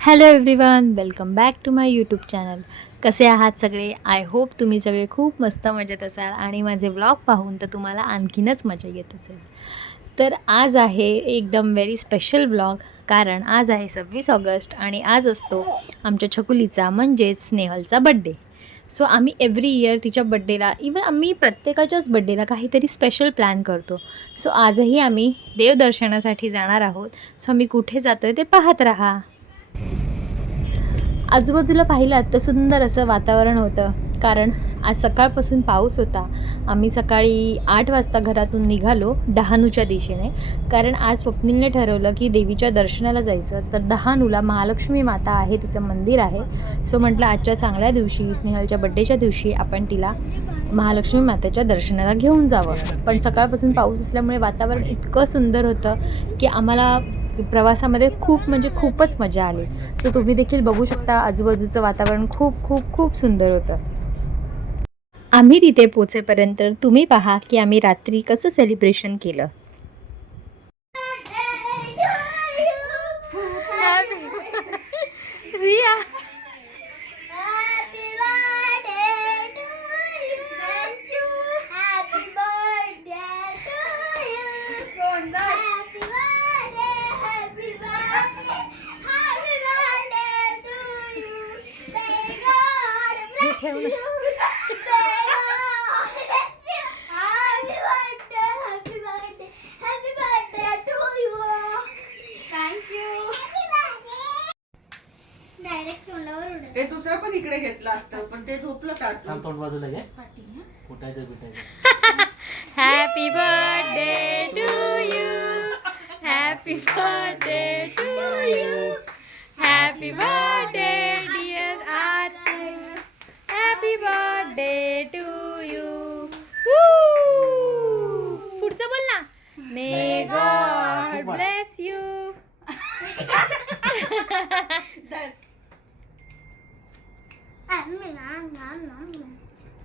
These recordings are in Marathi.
Hello everyone welcome back to my YouTube channel. कसे आहात सगळे? आय होप तुम्ही सगळे खूप मस्त मजेत असाल आणि माझे व्लॉग पाहून तर तुम्हाला आणखीनच मजा येत असेल. तर आज आहे एकदम व्हेरी स्पेशल व्लॉग कारण आज आहे सव्वीस ऑगस्ट आणि आज असतो आमच्या छकुलीचा म्हणजेच स्नेहलचा बड्डे सो आम्ही एव्हरी इयर तिच्या बड्डेला इवन आम्ही प्रत्येकाच्याच बड्डेला काहीतरी स्पेशल प्लॅन करतो. सो आजही आम्ही देवदर्शनासाठी जाणार आहोत. सो आम्ही कुठे जातो आहे ते पाहत राहा. आजूबाजूला पाहिलात तर सुंदर असं वातावरण होतं. कारण आज सकाळपासून पाऊस होता. आम्ही सकाळी आठ वाजता घरातून निघालो डहाणूच्या दिशेने. कारण आज स्वप्नीलने ठरवलं की देवीच्या दर्शनाला जायचं. तर डहाणूला महालक्ष्मी माता आहे तिचं मंदिर आहे. सो म्हटलं आजच्या चांगल्या दिवशी स्नेहलच्या बड्डेच्या दिवशी आपण तिला महालक्ष्मी मातेच्या दर्शनाला घेऊन जावं. पण सकाळपासून पाऊस असल्यामुळे वातावरण इतकं सुंदर होतं की आम्हाला प्रवासामध्ये खूप म्हणजे खूपच मजा आली. सो तुम्ही देखील बघू शकता आजूबाजूचं वातावरण खूप खूप खूप सुंदर होतं. आम्ही तिथे पोचेपर्यंत तुम्ही पहा की आम्ही रात्री कसं सेलिब्रेशन केलं. रिया. उडत ते दुसरं पण इकडे घेतलं असतं पण ते झोपलं ताटून तोंड बाजूला घे. फुटायचं बिटायचं happy birthday to you happy birthday to you happy birthday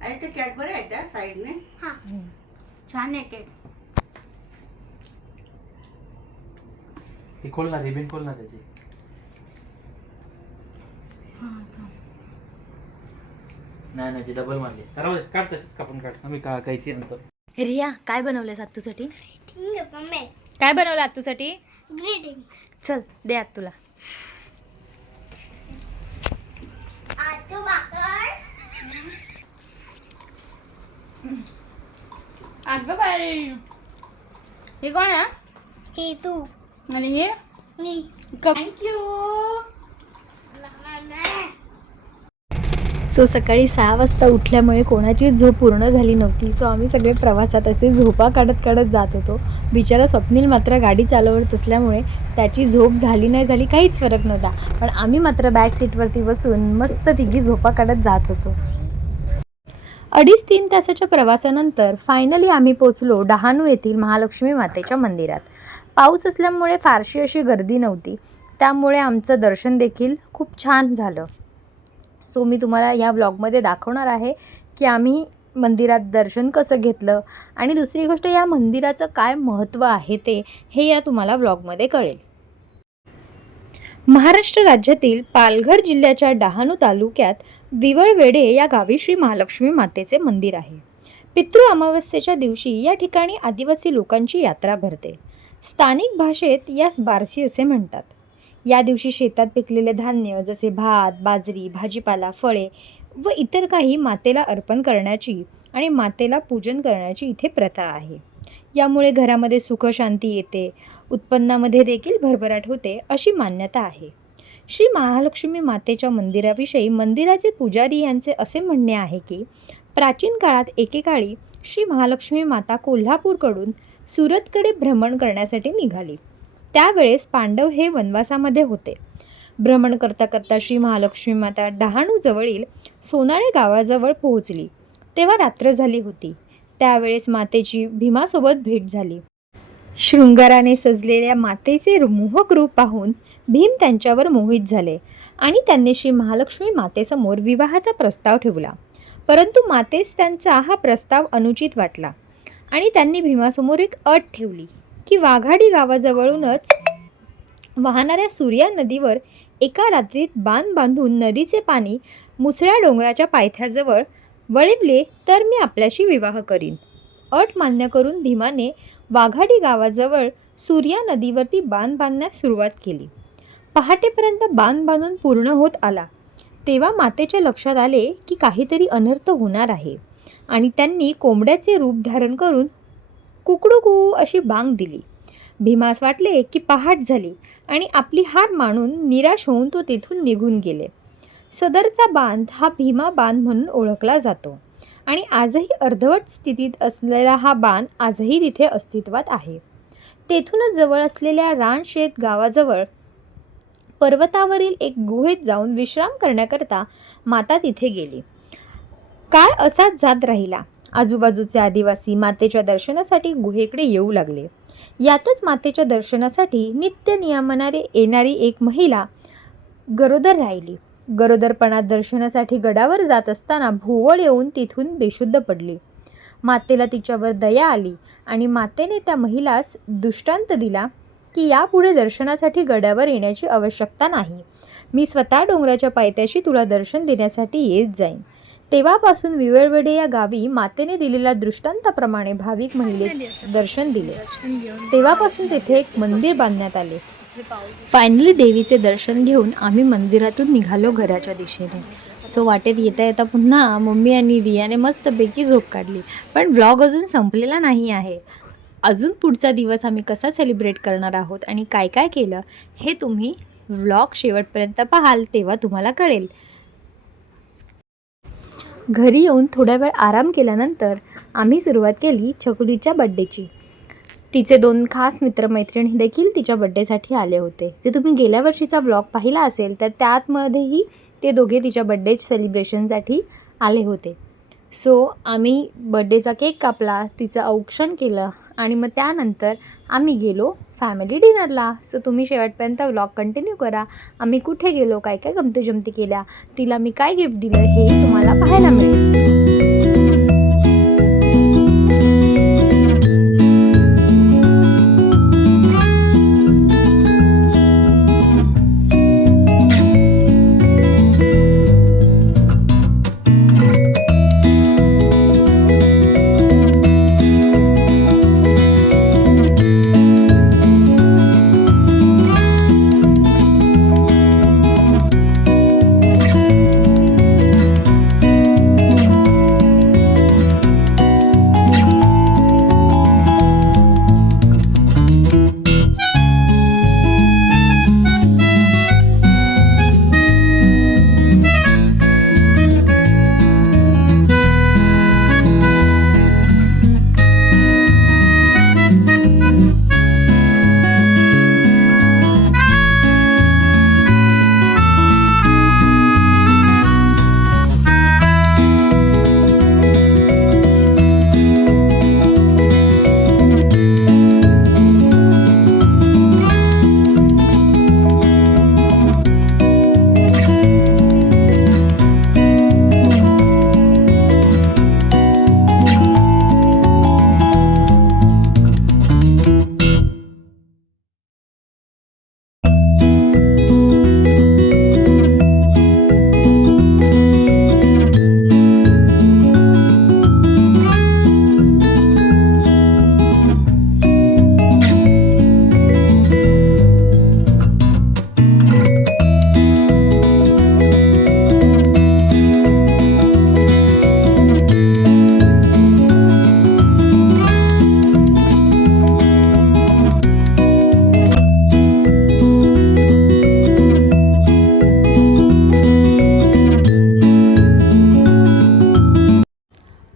आणि ते कॅडबरी आहे त्या साईडने छान आहे केक ती खोल ना रिबिन खोल ना त्याची नाही नाही ती डबल मारली राहू दे काढ तसंच कापून काढ आम्ही का कायची नंतर रिया काय बनवलंयस आत्तूसाठी ठीक आहे मम्मी काय बनवलं आत्तूसाठी ग्रीटिंग चल दे आत तुला आटू बाकर अगं बाई हे कोण आहे हे तू आणि हे मी थँक्यू सो सकाळी सहा वाजता उठल्यामुळे कोणाची झोप पूर्ण झाली नव्हती. सो आम्ही सगळे प्रवासात असे झोपा काढत काढत जात होतो. बिचारा स्वप्नील मात्र गाडी चालवत असल्यामुळे त्याची झोप झाली नाही झाली काहीच फरक नव्हता. पण आम्ही मात्र बॅक सीटवरती बसून मस्त तिघी झोपा काढत जात होतो. अडीच तीन तासाच्या प्रवासानंतर फायनली आम्ही पोचलो डहाणू येथील महालक्ष्मी मातेच्या मंदिरात. पाऊस असल्यामुळे फारशी अशी गर्दी नव्हती. त्यामुळे आमचं दर्शन देखील खूप छान झालं. सो मी तुम्हाला या ब्लॉगमध्ये दाखवणार आहे की आम्ही मंदिरात दर्शन कसं घेतलं आणि दुसरी गोष्ट या मंदिराचं काय महत्त्व आहे ते हे या तुम्हाला ब्लॉगमध्ये कळेल. महाराष्ट्र राज्यातील पालघर जिल्ह्याच्या डहाणू तालुक्यात विवळवेडे या गावी श्री महालक्ष्मी मातेचे मंदिर आहे. पितृ अमावस्येच्या दिवशी या ठिकाणी आदिवासी लोकांची यात्रा भरते. स्थानिक भाषेत यास बारसी असे म्हणतात. या दिवशी शेतात पिकलेले धान्य जसे भात बाजरी भाजीपाला फळे व इतर काही मातेला अर्पण करण्याची आणि मातेला पूजन करण्याची इथे प्रथा आहे. यामुळे घरामध्ये सुख शांती येते उत्पन्नामध्ये देखील भरभराट होते अशी मान्यता आहे. श्री महालक्ष्मी मातेच्या मंदिराविषयी मंदिराचे पुजारी यांचे असे म्हणणे आहे की प्राचीन काळात एकेकाळी श्री महालक्ष्मी माता कोल्हापूरकडून सुरतकडे भ्रमण करण्यासाठी निघाली. त्यावेळेस पांडव हे वनवासामध्ये होते. भ्रमण करता करता श्री महालक्ष्मी माता डहाणूजवळील सोनाळे गावाजवळ पोहोचली. तेव्हा रात्र झाली होती. त्यावेळेस मातेची भीमासोबत भेट झाली. शृंगाराने सजलेल्या मातेचे मोहक रूप पाहून भीम त्यांच्यावर मोहित झाले आणि त्यांनी श्री महालक्ष्मी मातेसमोर विवाहाचा प्रस्ताव ठेवला. परंतु मातेस त्यांचा हा प्रस्ताव अनुचित वाटला आणि त्यांनी भीमासमोर एक अट ठेवली. की वाघाडी गावाजवळूनच वाहणाऱ्या सूर्या नदीवर एका रात्रीत बांध बांधून नदीचे पाणी मुसळ्या डोंगराच्या पायथ्याजवळ वळवले तर मी आपल्याशी विवाह करीन. अट मान्य करून भीमाने वाघाडी गावाजवळ सूर्या नदीवरती बांध बांधण्यास सुरुवात केली. पहाटेपर्यंत बांध बांधून पूर्ण होत आला. तेव्हा मातेच्या लक्षात आले की काहीतरी अनर्थ होणार आहे आणि त्यांनी कोंबड्याचे रूप धारण करून कुकडुकू अशी बांग दिली. भीमास वाटले की पहाट झाली आणि आपली हार मानून निराश होऊन तो तिथून निघून गेले. सदरचा बांध हा भीमा बांध म्हणून ओळखला जातो आणि आजही अर्धवट स्थितीत असलेला हा बांध आजही तिथे अस्तित्वात आहे. तेथूनच जवळ असलेल्या रानशेत गावाजवळ पर्वतावरील एक गुहेत जाऊन विश्राम करण्याकरता माता तिथे गेली. काळ असाच जात राहिला. आजूबाजूचे आदिवासी मातेच्या दर्शनासाठी गुहेकडे येऊ लागले. यातच मातेच्या दर्शनासाठी नित्य नियमनाने येणारी एक महिला गरोदर राहिली. गरोदरपणात दर्शनासाठी गडावर जात असताना भोवळ येऊन तिथून बेशुद्ध पडली. मातेला तिच्यावर दया आली आणि मातेने त्या महिलास दृष्टांत दिला की यापुढे दर्शनासाठी गडावर येण्याची आवश्यकता नाही. मी स्वतः डोंगराच्या पायथ्याशी तुला दर्शन देण्यासाठी येत जाईन. तेव्हापासून विवेळवेडे या गावी मातेने दिलेल्या दृष्टांताप्रमाणे भाविक महिलेस दर्शन दिले. तेव्हापासून तेथे एक मंदिर बांधण्यात आले. फायनली देवीचे दर्शन घेऊन आम्ही मंदिरातून निघालो घराच्या दिशेने. सो वाटेत येता येता पुन्हा मम्मी आणि रियाने मस्तपैकी झोप काढली. पण व्लॉग अजून संपलेला नाही आहे. अजून पुढचा दिवस आम्ही कसा सेलिब्रेट करणार आहोत आणि काय काय केलं हे तुम्ही व्लॉग शेवटपर्यंत पाहाल तेव्हा तुम्हाला कळेल. घरी येऊन थोड्या वेळ आराम केल्यानंतर आम्ही सुरुवात केली छकुलीच्या बड्डेची तिचे दोन खास मित्रमैत्रिणी देखील तिच्या बड्डेसाठी आले होते. जे तुम्ही गेल्या वर्षीचा ब्लॉग पाहिला असेल तर त्यातमध्येही ते दोघे तिच्या बड्डे सेलिब्रेशनसाठी आले होते. सो आम्ही बड्डेचा केक कापला तिचं औक्षण केलं आणि मग त्यानंतर आम्ही गेलो फॅमिली डिनरला सो तुम्ही शेवटपर्यंत व्लॉग कंटिन्यू करा. आम्ही कुठे गेलो काय काय गमती जमती केल्या तिला मी काय गिफ्ट दिलं हे तुम्हाला पाहायला मिळेल.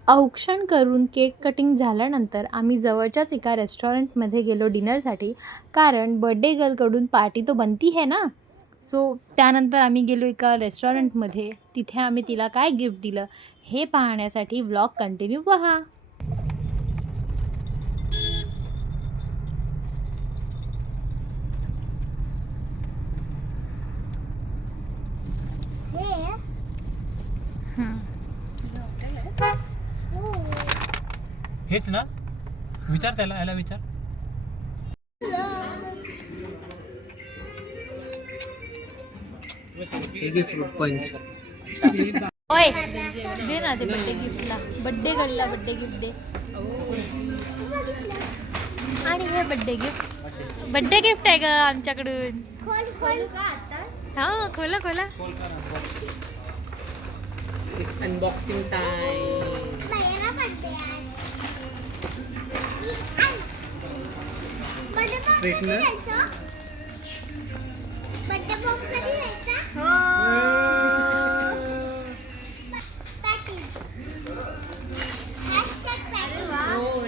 औक्षण करून केक कटिंग झाल्यानंतर आम्ही जवळच्याच एका रेस्टॉरंटमध्ये गेलो डिनरसाठी. कारण बड्डे गर्लकडून पार्टी तो बनती है ना? सो त्यानंतर आम्ही गेलो एका रेस्टॉरंटमध्ये. तिथे आम्ही तिला काय गिफ्ट दिलं हे पाहण्यासाठी व्लॉग कंटिन्यू पहा. हेच ना? विचार त्याला याला विचार. ओय दे ना ते बड्डे गिफ्टला बड्डे गर्लला बड्डे गिफ्ट दे. आणि हे बड्डे गिफ्ट बड्डे गिफ्ट आहे ग आमच्याकडून. खोल खोल. का आता हा खोला खोला इट्स अनबॉक्सिंग टाइम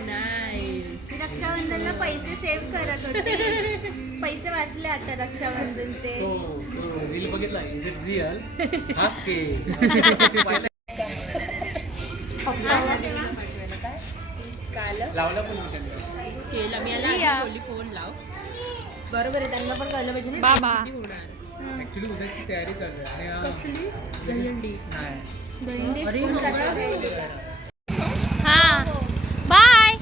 नाईस रक्षाबंधनला पैसे सेव्ह करत होते. पैसे वाचले आता रक्षाबंधनचे. रील बघितला? इज इट रिअल के लावला पण. केला. मी याला बोलली फोन लाव. बरोबर आहे त्यांना पण कळलं पाहिजे ना बाबा. किती होणार. ऍक्च्युली उद्याची तयारी चालू आहे. आणि कसली? दहीहंडी. नाही. दहीहंडी? कोण करणार? हा बाय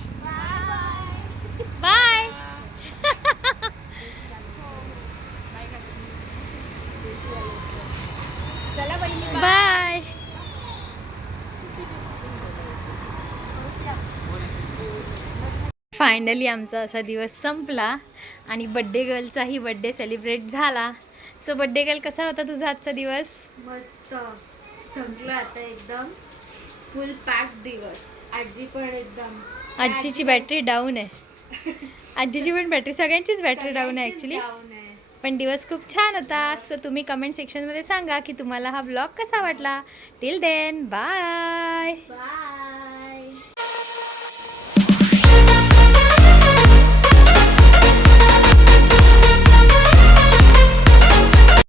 बाय चला बहिणी बाय फायनली आमचा असा दिवस संपला आणि बड्डे गर्लचाही बड्डे सेलिब्रेट झाला. सो बड्डे गर्ल कसा होता तुझा आजचा दिवस? मस्त. थकलो आता एकदम. फुल पॅक दिवस. आजी पण एकदम. आजीची बॅटरी डाऊन आहे. आजीची पण बॅटरी सगळ्यांचीच बॅटरी डाऊन आहे ॲक्च्युली पण दिवस खूप छान होता. सो तुम्ही कमेंट सेक्शनमध्ये सांगा की तुम्हाला हा ब्लॉग कसा वाटला. Till then bye bye